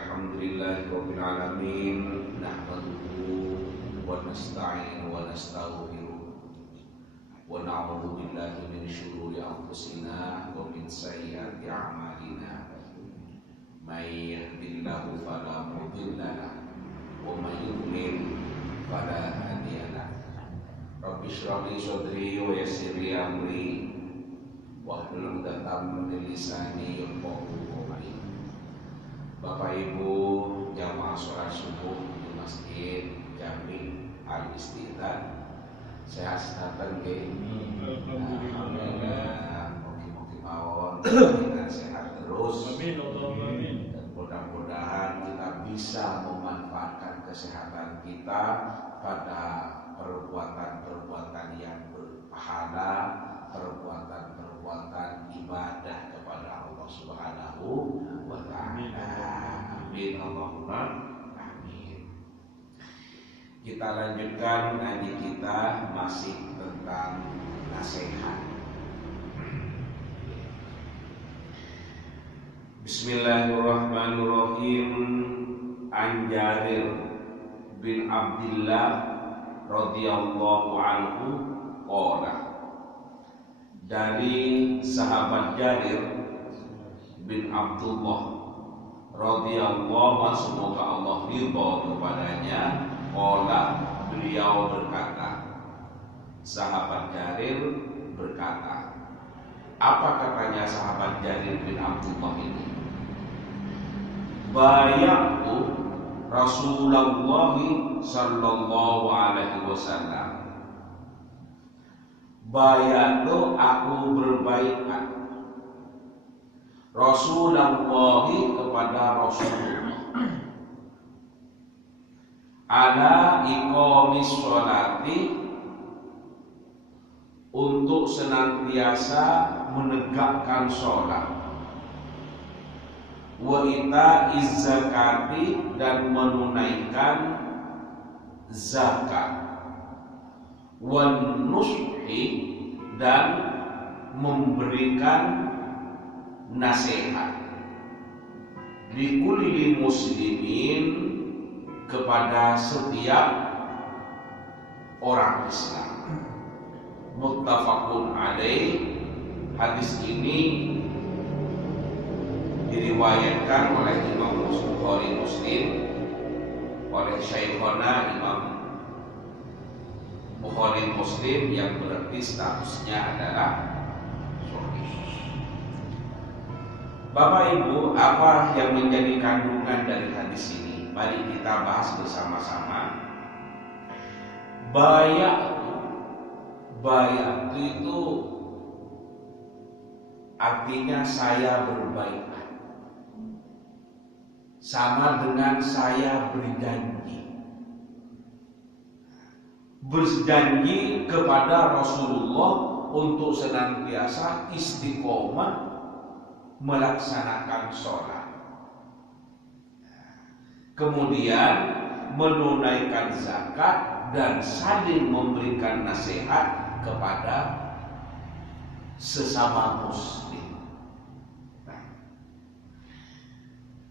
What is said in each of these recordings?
Alhamdulillahirabbil alamin nahmaduhu wa nasta'inu wa nastaghfiruh wa na'udzu billahi min syururi anfusina wa min sayyiati a'malina may yahdihillahu fala mudilla lahu wa may yudlil fala hadiya lahu. Rabbi shrah li sadri wa yassir li amri wahlul 'uqdatam min lisani yafqahu qawli. Bapak Ibu jamaah sholat subuh di Masjid Jami Al-Istiqlal, sehat datang ke alhamdulillah, mugi-mugi mawon kita sehat terus. Dan mudah-mudahan kita bisa memanfaatkan kesehatan kita pada perbuatan-perbuatan yang berpahala, perbuatan-perbuatan ibadah kepada Allah Subhanahu wa ta'ala. Amin Allahumma amin. Kita lanjutkan ngaji kita masih tentang nasihat. Bismillahirrahmanirrahim. An Jarir bin Abdullah radhiyallahu anhu qala, dari sahabat Jarir bin Abdullah radhiyallahu, semoga Allah ridha kepadanya, qala, beliau berkata, sahabat Jarir berkata. Apa katanya sahabat Jarir bin Abdullah ini? Bayatu Rasulullah sallallahu alaihi wasallam. Bayatu, aku berbaikat Rasulullah kepada Rasulullah ala iqamis sholati, untuk senantiasa menegakkan sholat, wa ita'iz zakati, dan menunaikan zakat, wan nushi, dan memberikan nasihat, likulli muslimin, kepada setiap orang Islam. Muttafaqun alaih. Hadis ini diriwayatkan oleh Imam Bukhari Muslim, oleh Syekhona Imam Bukhari Muslim, yang berarti statusnya adalah sahih. Bapak Ibu, apa yang menjadi kandungan dari hadis ini? Mari kita bahas bersama-sama. Bayat itu artinya saya berbaikat, sama dengan saya berjanji. Berjanji kepada Rasulullah untuk senantiasa istiqomah melaksanakan sholat, kemudian menunaikan zakat, dan saling memberikan nasihat kepada sesama muslim.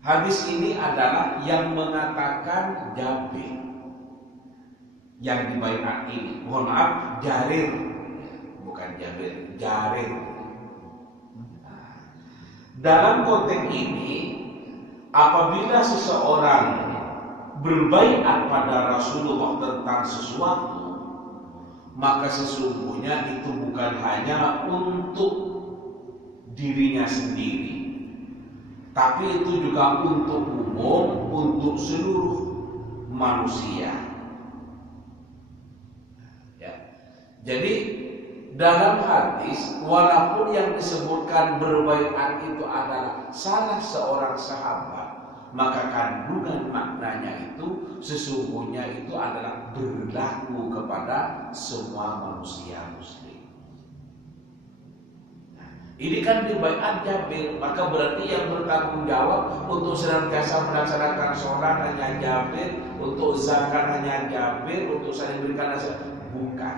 Hadis ini adalah yang mengatakan Jabir yang dibaiat ini. Mohon maaf, Jarir, bukan Jabir, Jarir. Dalam konteks ini, apabila seseorang berbaiat pada Rasulullah tentang sesuatu, maka sesungguhnya itu bukan hanya untuk dirinya sendiri, tapi itu juga untuk umum, untuk seluruh manusia. Ya. Jadi dalam hadis, walaupun yang disebutkan berbaiat itu adalah salah seorang sahabat, maka kandungan maknanya itu sesungguhnya itu adalah berlaku kepada semua manusia muslim. Ini kan dibaiat Jabir, maka berarti yang bertanggung jawab untuk senantiasa melaksanakan sholat hanya Jabir, untuk zakat hanya Jabir, untuk saling berikan nasihat bukan.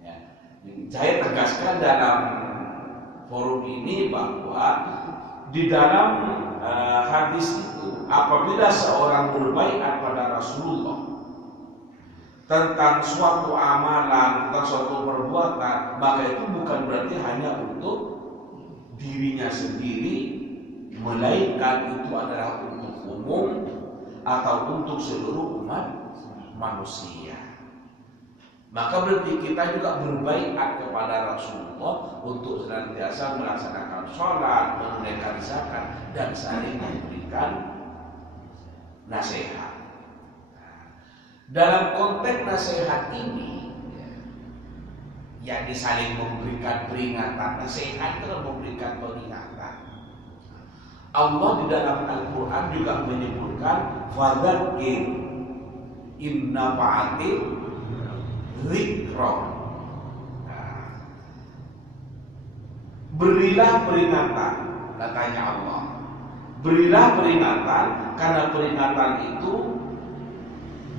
Ya. Saya tegaskan dalam forum ini bahwa di dalam hadis itu, apabila seorang berbaiat pada Rasulullah tentang suatu amalan, tentang suatu perbuatan, maka itu bukan berarti hanya untuk dirinya sendiri, melainkan itu adalah untuk umum atau untuk seluruh umat manusia. Maka berarti kita juga berbaiat kepada Rasulullah untuk senantiasa melaksanakan sholat, menunaikan zakat, dan saling memberikan nasihat. Dalam konteks nasihat ini, yakni saling memberikan peringatan. Nasihat itu memberikan peringatan. Allah di dalam Al-Quran juga menyebutkan fadzakir in nafa'atil dzikra. Berilah peringatan, katanya Allah. Berilah peringatan karena peringatan itu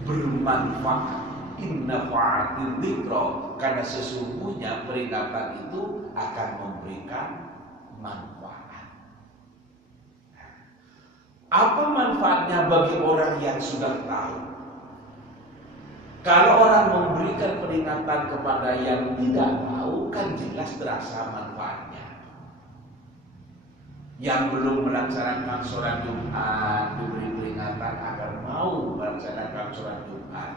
bermanfaat. In nafa'atil dzikra, karena sesungguhnya peringatan itu akan memberikan manfaat. Apa manfaatnya bagi orang yang sudah tahu? Kalau orang memberikan peringatan kepada yang tidak tahu, kan jelas terasa manfaatnya. Yang belum melaksanakan sholat Jumat diberi peringatan agar mau melaksanakan sholat Jumat,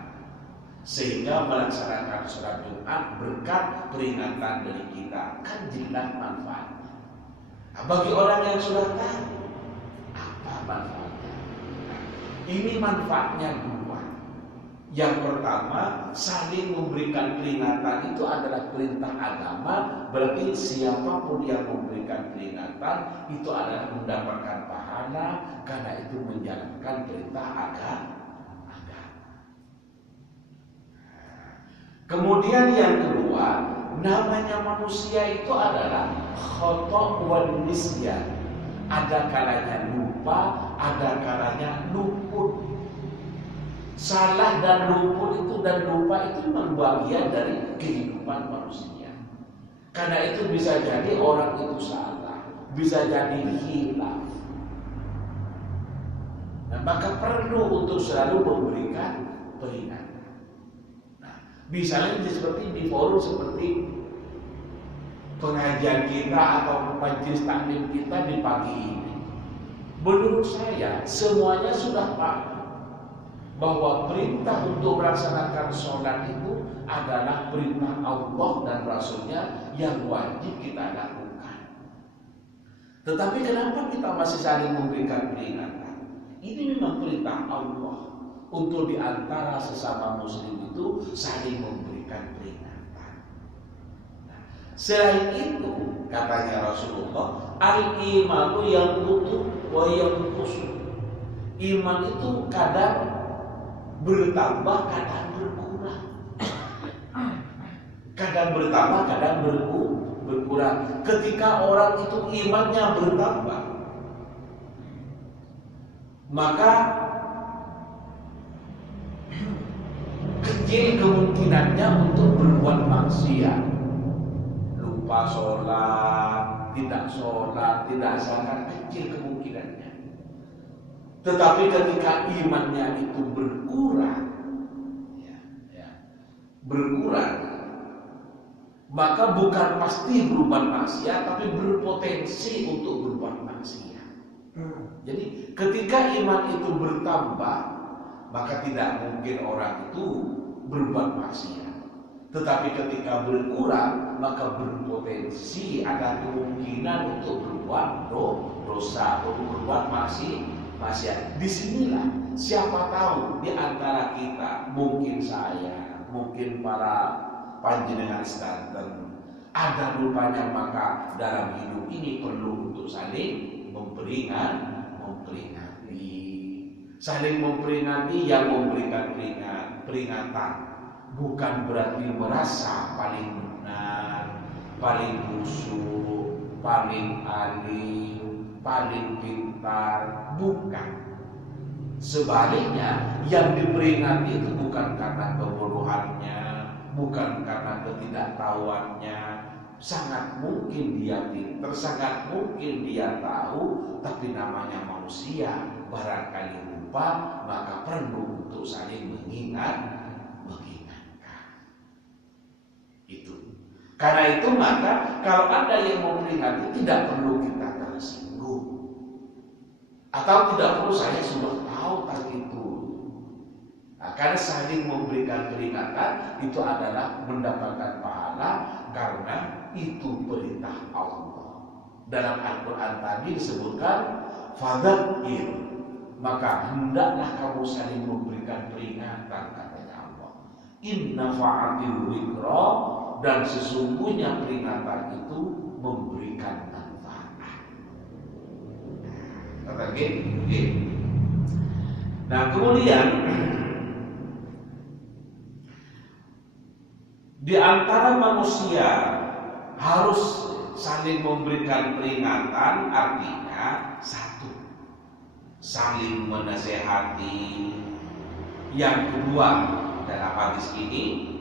sehingga melaksanakan sholat Jumat berkat peringatan dari kita, kan jelas manfaatnya. Nah, bagi orang yang sudah tahu, apa manfaatnya? Ini manfaatnya dua. Yang pertama, saling memberikan peringatan itu adalah perintah agama. Berarti siapapun yang memberikan peringatan itu adalah mendapatkan pahala, karena itu menjalankan perintah agama. Kemudian yang kedua, namanya manusia itu adalah khata' wan nisyan. Ada kalanya lupa, ada kalanya luput. Salah dan luput itu dan lupa itu memang bagian dari kehidupan manusia. Karena itu bisa jadi orang itu salah, bisa jadi hilaf. Nah, maka perlu untuk selalu memberikan peringatan. Nah, misalnya seperti di forum seperti pengajian kita atau majelis taklim kita di pagi ini, menurut saya semuanya sudah paham bahwa perintah untuk melaksanakan sholat itu adalah perintah Allah dan Rasulnya yang wajib kita lakukan. Tetapi kenapa kita masih saling memberikan peringatan? Ini memang perintah Allah untuk diantara sesama muslim itu saling memberikan peringatan. Nah, selain itu katanya Rasulullah, al-imanu yang utuh wa yang kusur. Iman itu kadang bertambah, kadang berkurang. Kadang bertambah, kadang berkurang. Ketika orang itu imannya bertambah, maka kecil kemungkinannya untuk berbuat maksiat. Lupa sholat, tidak zakat, kecil kemungkinannya. Tetapi ketika imannya itu berkurang, maka bukan pasti berbuat maksiat, tapi berpotensi untuk berbuat maksiat. Jadi ketika iman itu bertambah, maka tidak mungkin orang itu berbuat maksiat. Tetapi ketika berkurang, maka berpotensi ada kemungkinan untuk berbuat dosa, untuk berbuat maksiat. Disinilah siapa tahu di antara kita, mungkin saya, mungkin para panjenengan sedanten, ada rupanya maka dalam hidup ini perlu untuk saling memperingati, saling memperingati. Yang memberikan peringatan bukan berarti merasa paling benar, paling khusyuk, paling alim, paling pintar, bukan. Sebaliknya, yang diperingati itu bukan karena kebodohannya, bukan karena ketidaktahuannya, sangat mungkin dia pintar, sangat mungkin dia tahu, tapi namanya manusia barangkali lupa, maka perlu untuk saling mengingatkan. Itu. Karena itu maka kalau ada yang memperingati tidak perlu kita tersinggung, atau tidak perlu saya sudah tahu tadi itu. Nah, karena saling memberikan peringatan itu adalah mendapatkan pahala karena itu perintah Allah. Dalam Al-Quran tadi disebutkan fadzakir, maka hendaklah kamu saling memberikan peringatan, katanya Allah. Inna fa'atil dzikra, dan sesungguhnya peringatan itu memberikan manfaat. Kata gitu. Nah kemudian di antara manusia harus saling memberikan peringatan, artinya satu, saling menasehati. Yang kedua, dalam hadis ini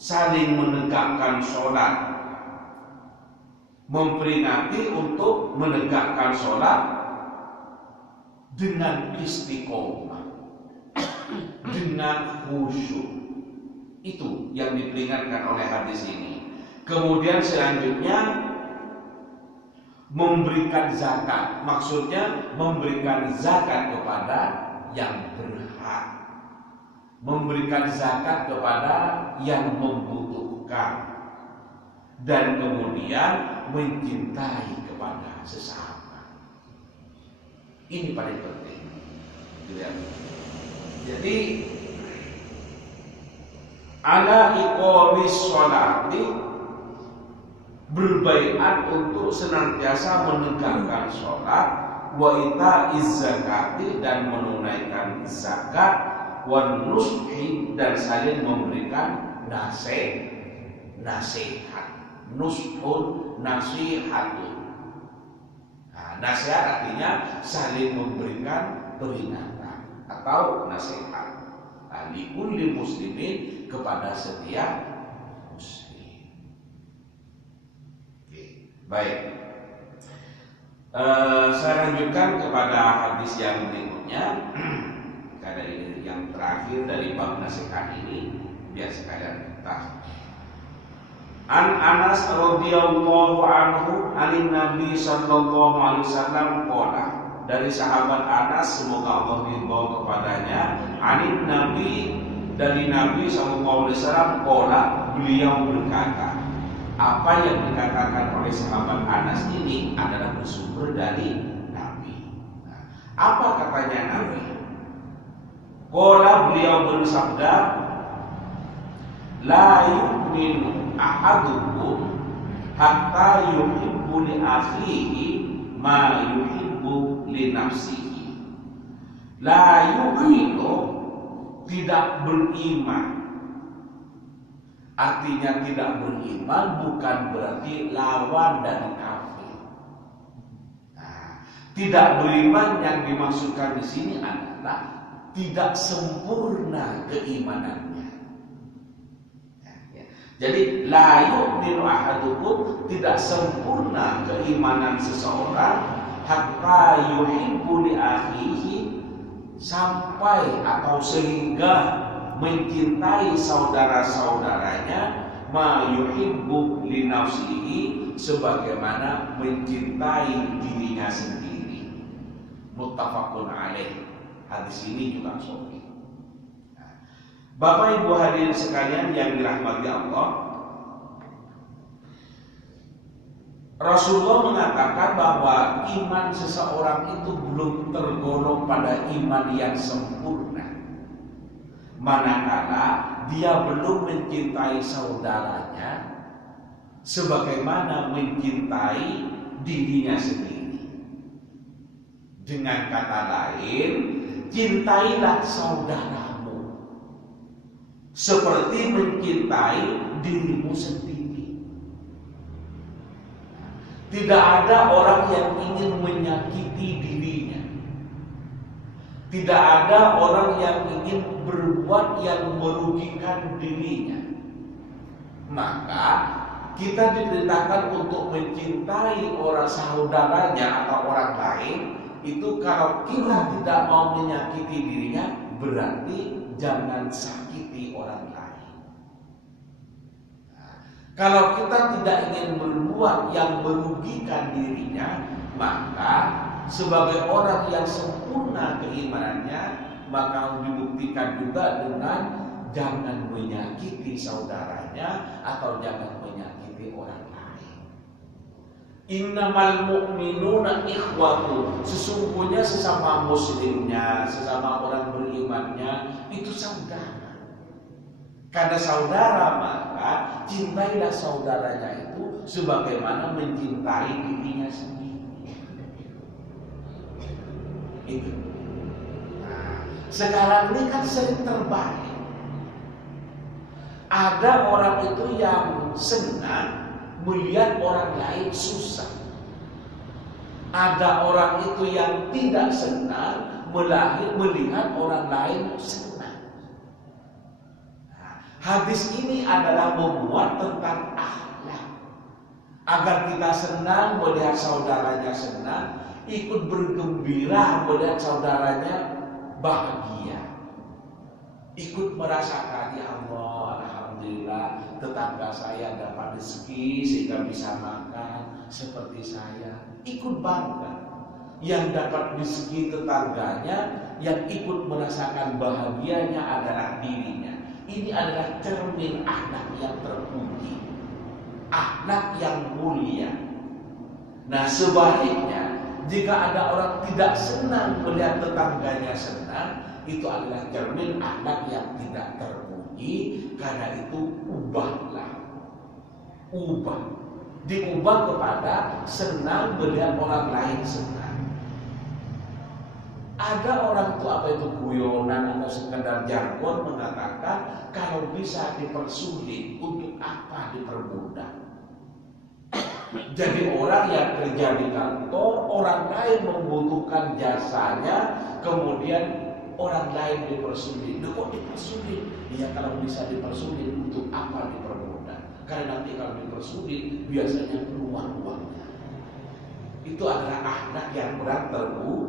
saling menegakkan sholat, memperingati untuk menegakkan sholat dengan istiqomah, dengan khusyuk. Itu yang diperingatkan oleh hadis ini. Kemudian selanjutnya memberikan zakat, maksudnya memberikan zakat kepada yang berhak, memberikan zakat kepada yang membutuhkan, dan kemudian mencintai kepada sesama. Ini paling penting. Jadi ala iqamis sholati, berbaiat untuk senantiasa menegakkan sholat, wa itaiz zakati, dan menunaikan zakat, wa nushi, dan saling memberikan nasihat. Nushun nasihatun. Nah, nasihat artinya saling memberikan peringatan atau nasihat. Likulli muslimin, kepada setiap muslim. Baik, saya lanjutkan kepada hadis yang berikutnya. Karena ini yang terakhir dari bab nasihat ini, biar sekalian kita. An Anas radhiyallahu anhu anin Nabi sallallahu alaihi wasallam qala, dari sahabat Anas, semoga Allah ridho kepadanya, anin Nabi, dari Nabi sallallahu alaihi wasallam qala, beliau berkata. Apa yang dikatakan oleh sahabat Anas ini adalah bersumber dari Nabi. Nah, apa katanya Nabi? Qala, beliau bersabda, la yu'minu ahadukum hatta yuhibbu li akhihi ma yuhibbu li nafsihi. La yu'minu, tidak beriman. Artinya tidak beriman bukan berarti lawan dari kafir. Nah, tidak beriman yang dimaksudkan di sini adalah tidak sempurna keimanannya. Jadi la yu'minu ahadukum, tidak sempurna keimanan seseorang, hatta yuhibbu li akhihi, sampai atau sehingga mencintai saudara-saudaranya, ma yuhibbu li nafsihi, sebagaimana mencintai dirinya sendiri. Muttafaqun alaih. Hadis ini juga sahih. Bapak Ibu hadirin sekalian yang dirahmati Allah, Rasulullah mengatakan bahwa iman seseorang itu belum tergolong pada iman yang sempurna manakala dia belum mencintai saudaranya sebagaimana mencintai dirinya sendiri. Dengan kata lain, cintailah saudaramu seperti mencintai dirimu sendiri. Tidak ada orang yang ingin menyakiti dirinya. Tidak ada orang yang ingin berbuat yang merugikan dirinya. Maka kita diperintahkan untuk mencintai orang saudaranya atau orang lain. Itu kalau kita tidak mau menyakiti dirinya, berarti jangan sakiti orang lain. Kalau kita tidak ingin berbuat yang merugikan dirinya, maka sebagai orang yang sempurna keimanannya, maka dibuktikan juga dengan jangan menyakiti saudaranya atau jangan menyakiti orang lain. Innamal mu'minuna ikhwatu, sesungguhnya sesama muslimnya, sesama orang berimannya itu saudara. Karena saudara, maka cintailah saudaranya itu sebagaimana mencintai dirinya sendiri. Itu. Nah, sekarang ini kan sering terbalik. Ada orang itu yang senang melihat orang lain susah. Ada orang itu yang tidak senang melihat orang lain senang. Nah, hadis ini adalah memuat tentang akhlak. Agar kita senang melihat saudaranya senang, ikut bergembira melihat saudaranya bahagia. Ikut merasakan, ya Allah, alhamdulillah tetangga saya dapat rezeki sehingga bisa makan seperti saya. Ikut bangga. Yang dapat rezeki tetangganya, yang ikut merasakan bahagianya adalah dirinya. Ini adalah cermin akhlak yang terpuji, akhlak yang mulia. Nah, sebaliknya, jika ada orang tidak senang melihat tetangganya senang, itu adalah cermin akhlak yang tidak terpuji. Karena itu ubahlah, diubah kepada senang melihat orang lain senang. Ada orang itu apa itu guyonan atau sekedar jargon mengatakan kalau bisa dipersulit, untuk apa dipermudah? Jadi orang yang kerja di kantor, orang lain membutuhkan jasanya, kemudian orang lain dipersulit. Kok dipersulit? Ya kalau bisa dipersulit, untuk apa dipermudah? Karena nanti kalau dipersulit biasanya keluar uangnya. Itu adalah akhlak yang berat terpuji.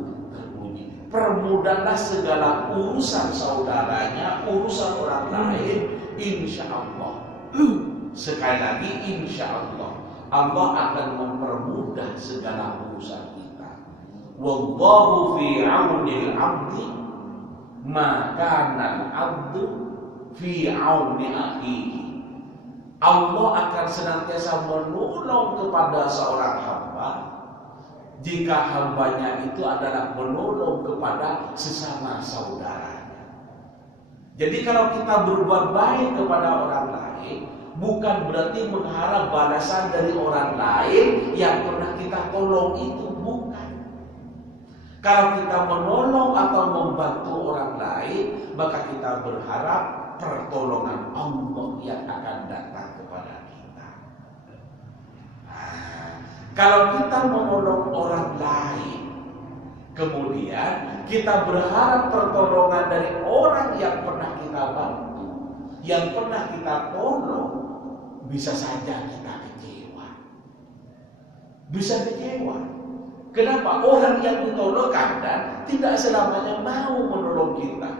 Permudahlah segala urusan saudaranya, urusan orang lain, insya Allah. Sekali lagi, insya Allah, Allah akan mempermudah segala urusan kita. Wallahu fi 'aunil 'abdi ma kana al-'abdu fi 'auni akhihi. Allah akan senantiasa menolong kepada seorang hamba jika hambanya itu adalah menolong kepada sesama saudaranya. Jadi kalau kita berbuat baik kepada orang lain, bukan berarti mengharap balasan dari orang lain yang pernah kita tolong itu, bukan. Kalau kita menolong atau membantu orang lain, maka kita berharap pertolongan Allah yang akan datang kepada kita. Kalau kita menolong orang lain, kemudian kita berharap pertolongan dari orang yang pernah kita bantu, yang pernah kita tolong, bisa saja kita kecewa. Bisa kecewa. Kenapa? Orang yang ditolong kadang tidak selamanya mau menolong kita.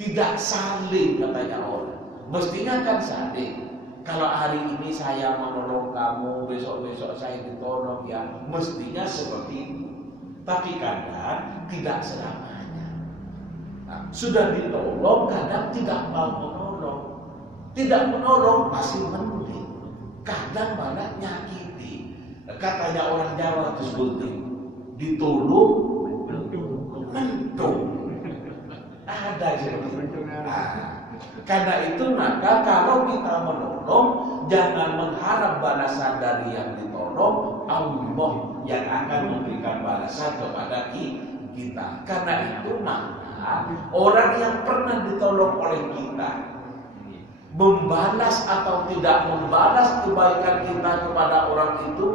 Tidak saling, katanya orang. Mestinya kan saling. Kalau hari ini saya menolong kamu, besok-besok saya ditolong, ya mestinya seperti itu. Tapi kadang tidak selamanya. Nah, sudah ditolong, kadang tidak mau menolong. Tidak menolong masih mending. Kadang malah nyakiti. Katanya orang Jawa itu seperti ditolong mentung. Ada seperti itu. Karena itu maka kalau kita menolong, jangan mengharap balasan dari yang ditolong. Allah yang akan memberikan balasan kepada kita. Karena itu maka orang yang pernah ditolong oleh kita, membalas atau tidak membalas kebaikan kita kepada orang itu,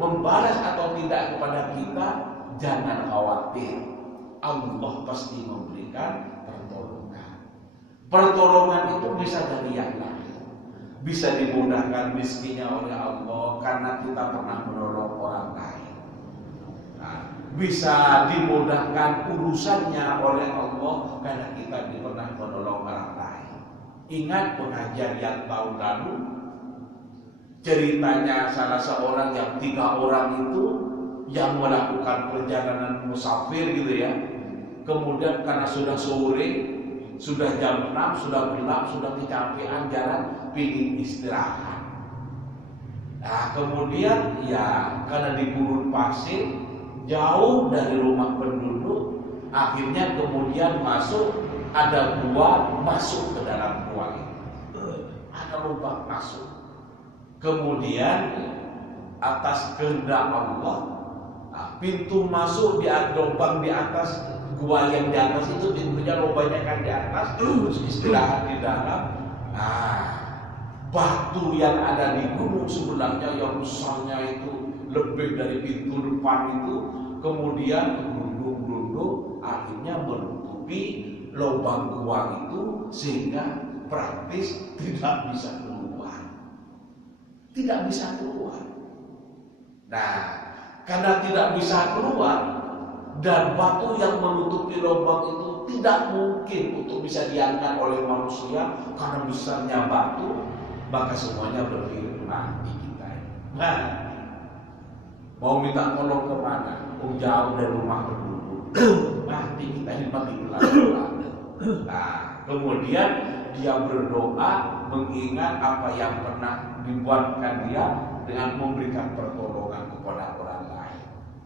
membalas atau tidak kepada kita, jangan khawatir. Allah pasti memberikan pertolongan. Pertolongan itu bisa dari yang lain, bisa dimudahkan rezekinya oleh Allah karena kita pernah menolong orang lain. Nah, bisa dimudahkan urusannya oleh Allah karena kita pernah menolong orang lain. Ingat pengajian yang tahun lalu, ceritanya salah seorang yang 3 orang itu yang melakukan perjalanan musafir gitu ya. Kemudian karena sudah sore, sudah jam 6, sudah gelap, sudah kecapean jalan, ingin istirahat. Nah kemudian ya karena di gurun pasir, jauh dari rumah penduduk, akhirnya kemudian ada gua, masuk ke dalam gua itu. Ada lubang masuk. Kemudian atas kehendak Allah, pintu masuk di lubang di atas gua yang di atas itu, pintunya lubangnya kan di atas, terus istirahat di dalam. Batu yang ada di gunung sebelahnya yang besarnya itu lebih dari pintu depan itu, kemudian gerundung-gerundung akhirnya menutupi lubang gua itu sehingga praktis tidak bisa keluar. Tidak bisa keluar. Nah, karena tidak bisa keluar dan batu yang menutupi lubang itu tidak mungkin untuk bisa diangkat oleh manusia karena besarnya batu, maka semuanya berpikir mati kita. Nah, mau minta tolong kemana? Jauh dari rumah penduduk. Mati kita ini mati pelan-pelan. Nah, kemudian dia berdoa mengingat apa yang pernah dibuatkan dia dengan memberikan pertolongan kepada orang lain.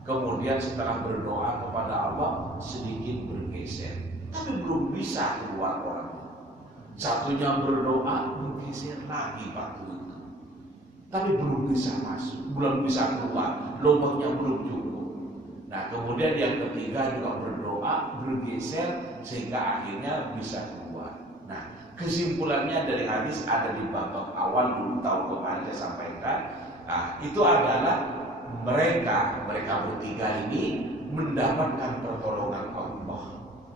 Kemudian setelah berdoa kepada Allah sedikit bergeser, tapi belum bisa keluar orang. Satunya berdoa bergeser lagi batu itu, tapi belum bisa masuk, belum bisa keluar, lubangnya belum cukup. Nah kemudian yang ketiga juga berdoa bergeser sehingga akhirnya bisa keluar. Nah kesimpulannya dari hadis ada di babak awal dulu tahun kemarin saya sampaikan. Nah itu adalah mereka bertiga ini mendapatkan pertolongan Allah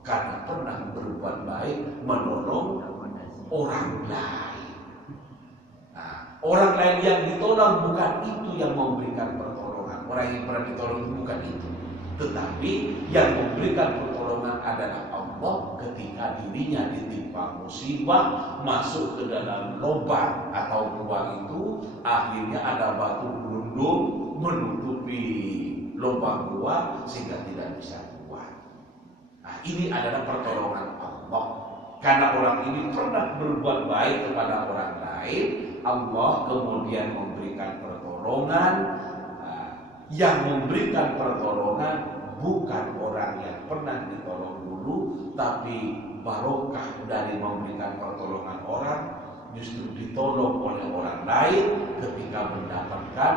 karena pernah berbuat baik menolong orang lain. Nah, orang lain yang ditolong bukan itu yang memberikan pertolongan. Orang yang pernah ditolong itu bukan itu, tetapi yang memberikan pertolongan adalah Allah ketika dirinya ditimpa musibah, masuk ke dalam lubang atau gua itu, akhirnya ada batu gerundung menutupi lubang gua sehingga tidak bisa keluar. Nah, ini adalah pertolongan Allah. Karena orang ini pernah berbuat baik kepada orang lain, Allah kemudian memberikan pertolongan. Yang memberikan pertolongan bukan orang yang pernah ditolong dulu, tapi barokah dari memberikan pertolongan orang justru ditolong oleh orang lain ketika mendapatkan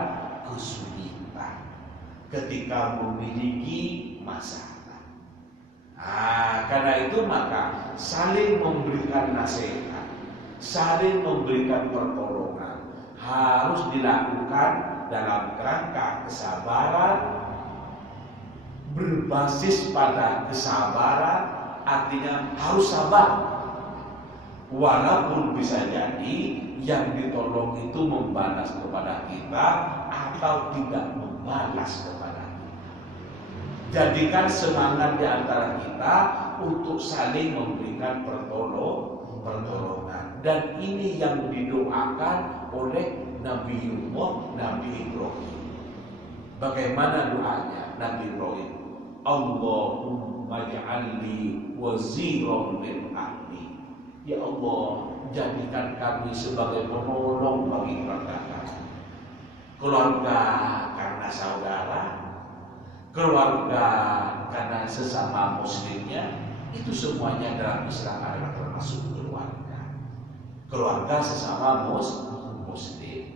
kesulitan, ketika memiliki masalah. Karena itu maka saling memberikan nasihat, saling memberikan pertolongan harus dilakukan dalam kerangka kesabaran, berbasis pada kesabaran, artinya harus sabar. Walaupun bisa jadi yang ditolong itu membalas kepada kita atau tidak membalas kepada kita. Jadikan semangat di antara kita untuk saling memberikan pertolongan. Dan ini yang didoakan oleh Nabi Ibrahim. Bagaimana doanya Nabi Ibrahim? Allahumma ja'alni waziran min ahli. Ya Allah, jadikan kami sebagai penolong bagi keluarga kami. Keluarga karena saudara, keluarga karena sesama muslimnya, itu semuanya dalam Islam adalah termasuk keluarga. Keluarga sesama muslim.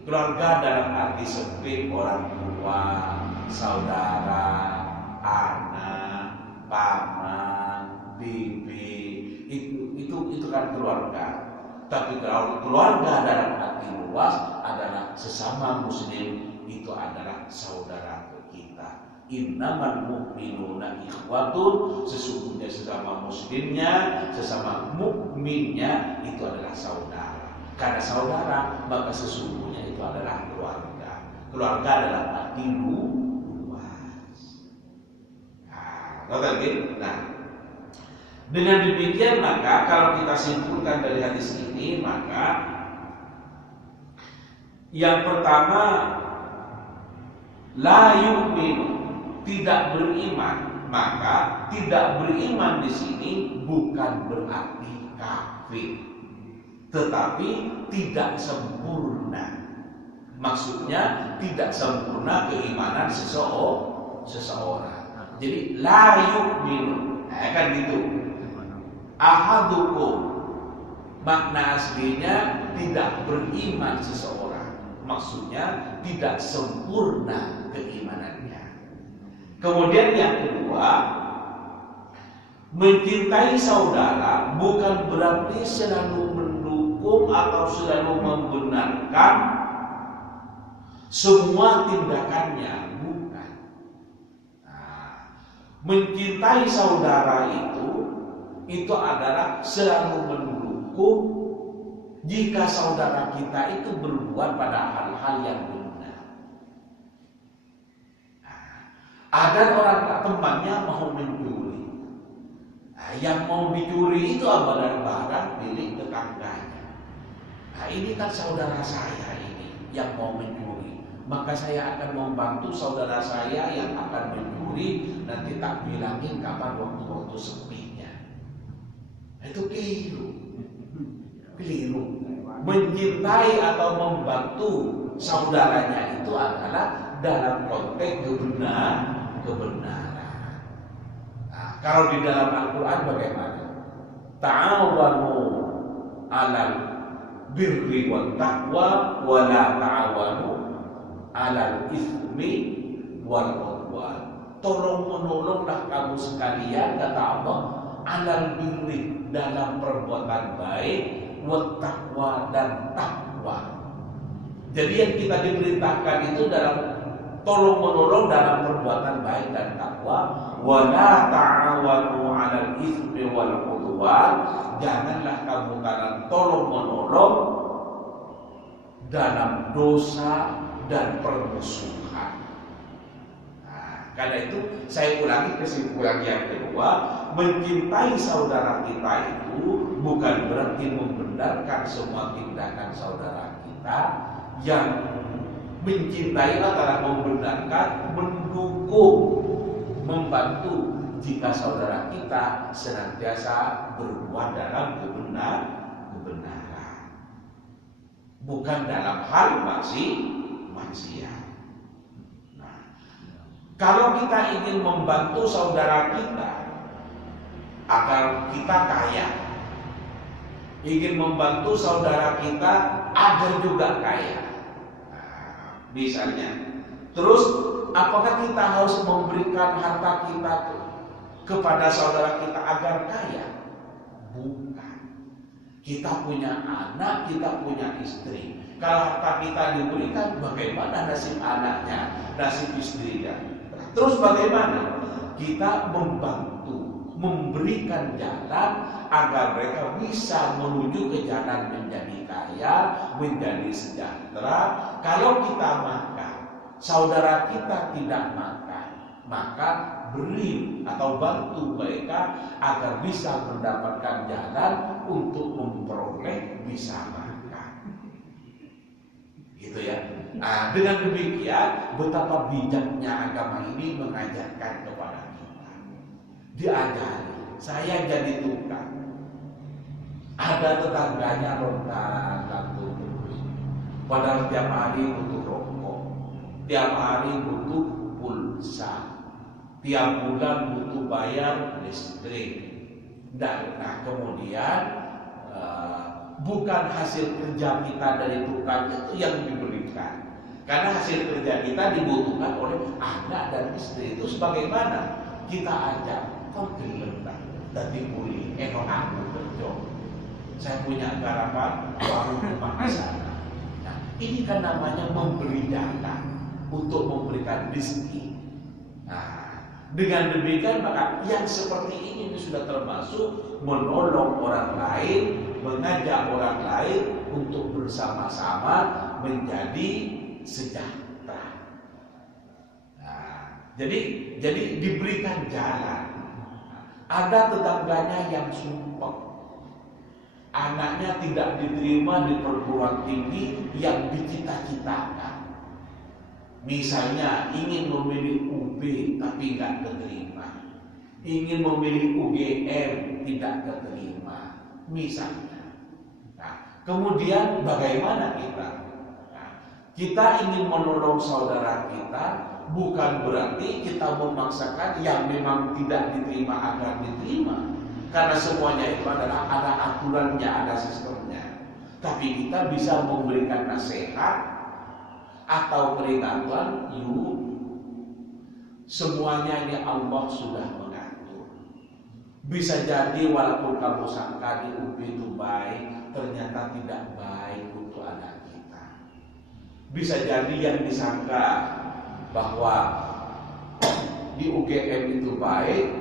Keluarga dalam arti sempit, orang tua, saudara, anak, paman, bibi, itu kan keluarga. Tapi kalau keluarga dalam arti luas adalah sesama muslim, itu adalah saudara kita. Innamal mu'minuna ikhwatun, sesungguhnya sesama muslimnya, sesama mukminnya itu adalah saudara. Karena saudara, maka sesungguhnya itu adalah keluarga. Keluarga adalah arti luas. Nah, dengan demikian maka kalau kita simpulkan dari hadis ini, maka yang pertama, la yu'minu, tidak beriman. Maka tidak beriman di sini bukan berarti kafir, tetapi tidak sempurna. Maksudnya tidak sempurna keimanan seseorang. Jadi la yu'minu, kan gitu. Ahadukum, makna aslinya tidak beriman seseorang. Maksudnya tidak sempurna keimanannya. Kemudian yang kedua, mencintai saudara bukan berarti selalu mendukung atau selalu membenarkan semua tindakannya, bukan. Mencintai saudara itu adalah selalu mendukung jika saudara kita itu berbuat pada hal-hal yang benar. Ada orang temannya mau mencuri. Yang mau dicuri itu adalah barang milik tetangganya. Ini kan saudara saya ini yang mau mencuri. Maka saya akan membantu saudara saya yang akan mencuri. Nanti tak bilangin kapan waktu-waktu sepinya. Itu keliru. Mencintai atau membantu saudaranya itu adalah dalam konteks kebenaran. Nah, kalau di dalam Al-Quran bagaimana? Ta'awanu 'alal birri wat taqwa wa la ta'awanu 'alal itsmi wal 'udwan. Tolong menolonglah kamu sekalian, kata Allah, 'alal birri, dalam perbuatan baik, wat taqwa, dan takwa. Jadi yang kita diperintahkan itu dalam tolong menolong dalam perbuatan baik dan takwa. Wala ta'awanu 'alal itsmi wal 'udwan, janganlah kamu tolong menolong dalam dosa dan permusuhan. Karena itu saya ulangi kesimpulan yang kedua, mencintai saudara kita itu bukan berarti membenarkan semua tindakan saudara kita. Yang mencintai adalah membenarkan, mendukung, membantu jika saudara kita senantiasa berbuat dalam kebenaran, bukan dalam hal maksiat. Nah, kalau kita ingin membantu saudara kita agar kita kaya, ingin membantu saudara kita agar juga kaya, misalnya, terus apakah kita harus memberikan harta kita kepada saudara kita agar kaya? Bukan. Kita punya anak, kita punya istri. Kalau harta kita diberikan, bagaimana nasib anaknya, nasib istrinya? Terus bagaimana? Kita membantu, memberikan jalan agar mereka bisa menuju ke jalan menjadi kaya, menjadi sejahtera. Kalau kita makan, saudara kita tidak makan, maka beri atau bantu mereka agar bisa mendapatkan jalan untuk memperoleh bisa makan. Gitu ya. Nah, dengan demikian betapa bijaknya agama ini mengajarkan kepada kita. Diajari. Saya jadi tukang. Ada tetangganya lontar terus. Padahal tiap hari butuh rokok, tiap hari butuh pulsa, tiap bulan butuh bayar listrik. Dan kemudian bukan hasil kerja kita dari tukang itu yang diberikan, karena hasil kerja kita dibutuhkan oleh anak dan istri. Itu sebagaimana kita ajak, kau gelembang dan dipulih, emang aku kerja. Saya punya garapan warung rumah di sana. Nah, ini kan namanya memberi jalan untuk memberikan rezeki. Nah, dengan demikian maka yang seperti ini sudah termasuk menolong orang lain, mengajak orang lain untuk bersama-sama menjadi sejahtera. Nah, jadi diberikan jalan. Ada tetangganya yang sumpah, anaknya tidak diterima di perguruan tinggi yang dicita-citakan. Misalnya ingin memilih UB tapi nggak keterima, ingin memilih UGM tidak keterima, misalnya. Nah, kemudian bagaimana kita? Nah, kita ingin menolong saudara kita, bukan berarti kita memaksakan yang memang tidak diterima agar diterima, karena semuanya itu adalah ada aturannya, ada sistemnya. Tapi kita bisa memberikan nasihat atau peringatan, yuk, semuanya ini Allah sudah mengatur. Bisa jadi walaupun kamu sangka di UB itu baik, ternyata tidak baik untuk anak kita. Bisa jadi yang disangka bahwa di UGM itu baik,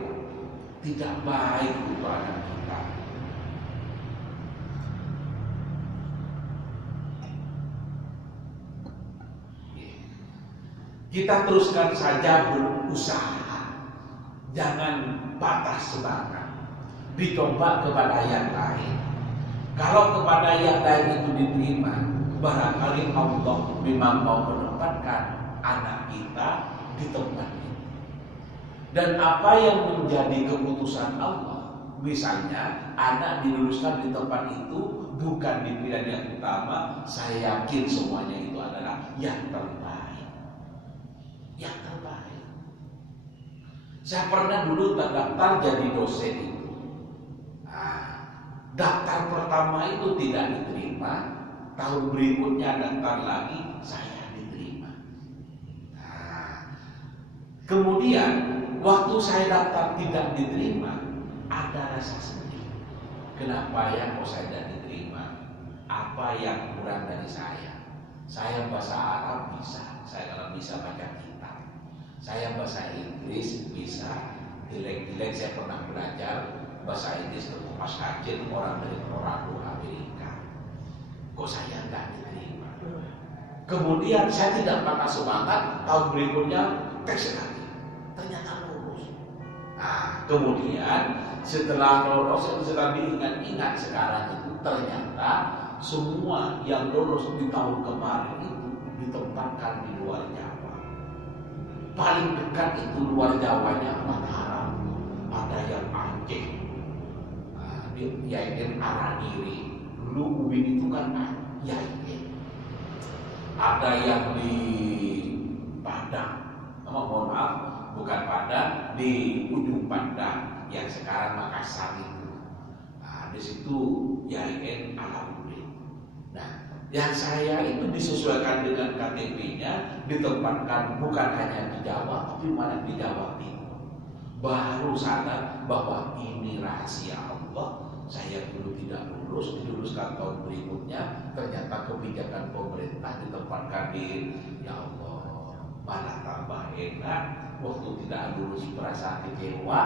tidak baik untuk anak kita. Kita teruskan saja berusaha, jangan patah semangat, dicoba kepada yang lain. Kalau kepada yang lain itu diterima, barangkali Allah memang mau menempatkan anak kita di tempat itu. Dan apa yang menjadi keputusan Allah, misalnya anak diluluskan di tempat itu bukan di pilihan yang utama, saya yakin semuanya itu adalah yang terbaik. Yang terbaik. Saya pernah dulu terdaftar jadi dosen itu. Nah, daftar pertama itu tidak diterima, tahun berikutnya daftar lagi, saya diterima. Nah, kemudian waktu saya daftar tidak diterima, ada rasa sedih. Kenapa ya kok saya tidak diterima? Apa yang kurang dari saya? Saya bahasa Arab bisa, saya kalau bisa baca kitab. Saya bahasa Inggris bisa, dilek-dilek saya pernah belajar bahasa Inggris ke Mas Hajin, orang dari Colorado Amerika. Kok saya nggak diterima? Kemudian saya tidak patah semangat, tahun berikutnya tes lagi, ternyata lulus. Nah, kemudian setelah lolos, setelah diingat-ingat sekarang itu ternyata semua yang lolos di tahun kemarin itu ditempatkan di luar Jawa. Paling dekat itu luar Jawanya Mataram, ada yang Aceh, Yain Araniri. Dulu Ubin itu kan Yain. Ada yang di Padang, mohon maaf, bukan Padang, di ujung Padang yang sekarang Makassar itu. Nah, di situ Yain Alauddin. Nah, yang saya itu disesuaikan dengan KTP-nya, ditempatkan bukan hanya di Jawa, tapi malah di Jawa Timur. Baru sadar bahwa ini rahasia Allah. Saya dulu tidak lulus, diluluskan tahun berikutnya, ternyata kebijakan pemerintah ditempatkan di, ya Allah, malah tambah enak. Waktu tidak lulus merasa kecewa,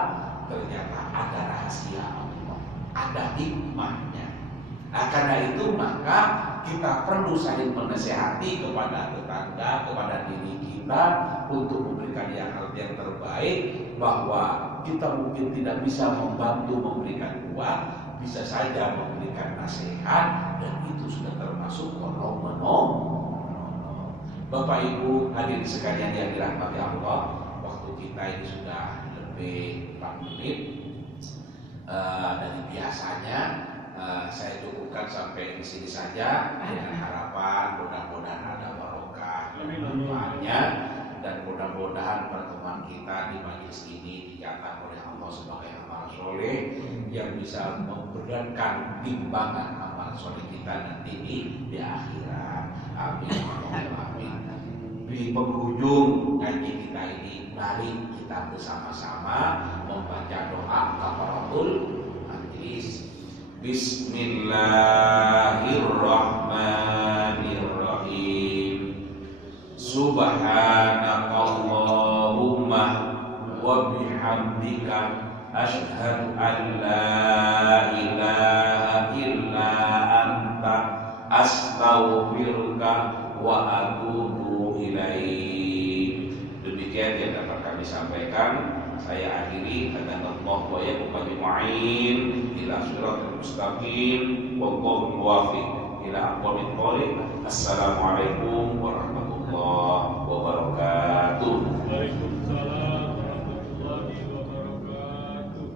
ternyata ada rahasia Allah, ada hikmahnya. Nah, karena itu maka kita perlu saling menasihati kepada tetangga, kepada diri kita untuk memberikan hal yang terbaik, bahwa kita mungkin tidak bisa membantu memberikan uang, bisa saja memberikan nasihat, dan itu sudah termasuk menolong. Bapak Ibu hadirin sekalian yang dirahmati Allah, waktu kita ini sudah lebih 4 menit dari biasanya. Saya cukupkan sampai di sini saja dengan harapan mudah-mudahan ada barokah dan manfaatnya, dan mudah-mudahan pertemuan kita di majelis ini dicatat oleh Allah sebagai amal soleh yang bisa memberatkan timbangan amal soleh kita nanti di akhirat. Amin. Amin. Di penghujung ngaji kita ini, mari kita bersama-sama membaca doa kafaratul majlis. Bismillahirrahmanirrahim. Subhanakallahumma wa bihamdika asyhadu an la ilaha illa anta astaghfiruka wa atubu ilaik. Demikian yang dapat kami sampaikan. Saya akhiri dengan Allah wa yakum ajma'in ila shiratal mustaqim wallahu muwaffiq ila aqwamit thoriq. Assalamualaikum warahmatullahi wabarakatuh. Waalaikumsalam warahmatullahi wabarakatuh.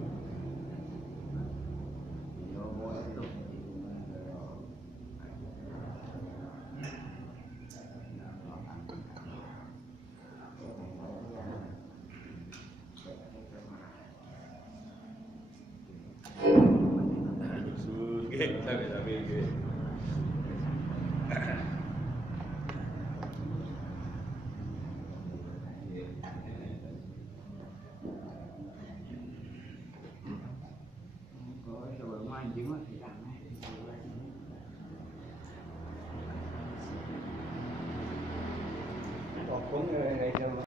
Tapi cũng